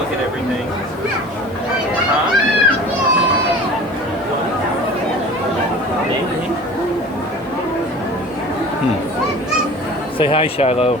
look at everything. Huh? Maybe. Say hi, Shiloh.